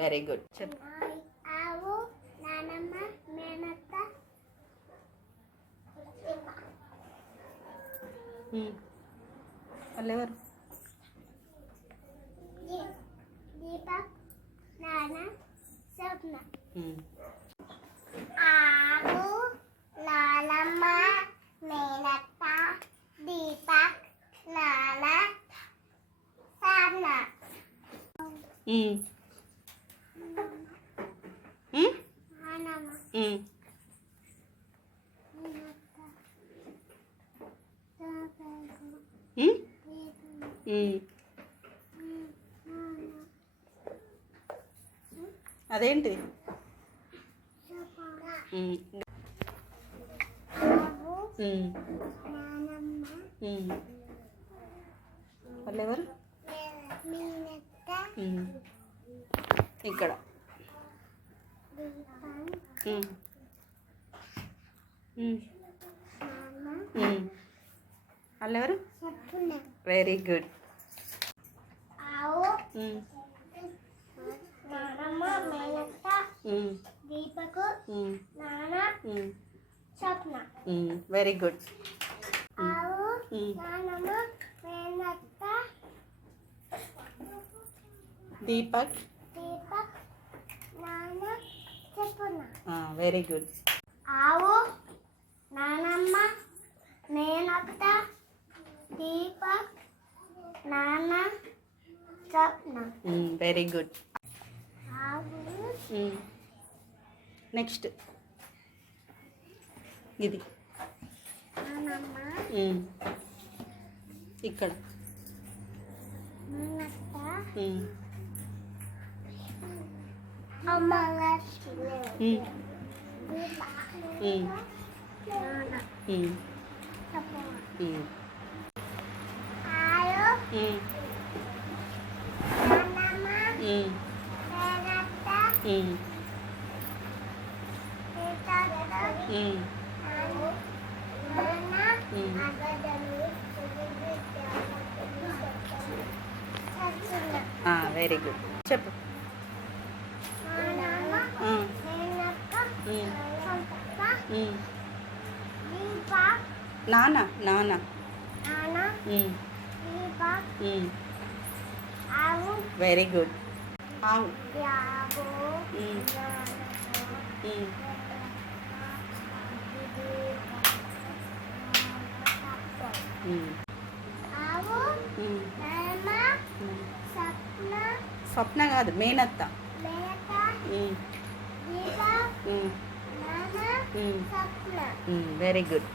Very good. చెప్పు. ఆవు, నానమ్మ, మేనత్త, వాళ్ళెవరు? దీపక్, నాన్న, స్వప్న. ఆవు, నానమ్మ, మేనత్త, దీపక్, నాన్న, స్వప్న. నానమ్మ, మేనత్త, అదేంటి? ఆవు, నానమ్మ, వాళ్ళెవరు? మేనత్త, ఇక్కడ. దీపక్, నాన్న, వాళ్ళెవరు? స్వప్న. Very good. ఆవు, నానమ్మ, మేనత్త, దీపకు, నాన్న, స్వప్న. Very good. ఆవు, నానమ్మ, మేనత్త, దీపక్, నాన్న, స్వప్న. Very good. ఆవు, నానమ్మ, మేనత్త, దీపక్, నాన్న, స్వప్న. Very good. ఆవు, నెక్స్ట్ ఇది. నానమ్మ, ఇక్కడ. మేనత్త, అమ్మ, లక్ష్మి, దీపక్, నాన్న, స్వప్న. ఆవు, నానమ్మ, మేనత్త, వెరీ గుడ్. చెప్పు. నాన్న, నాన్న. Very good. ఆవు. స్వప్న కాదు, మేనత్త. Very good.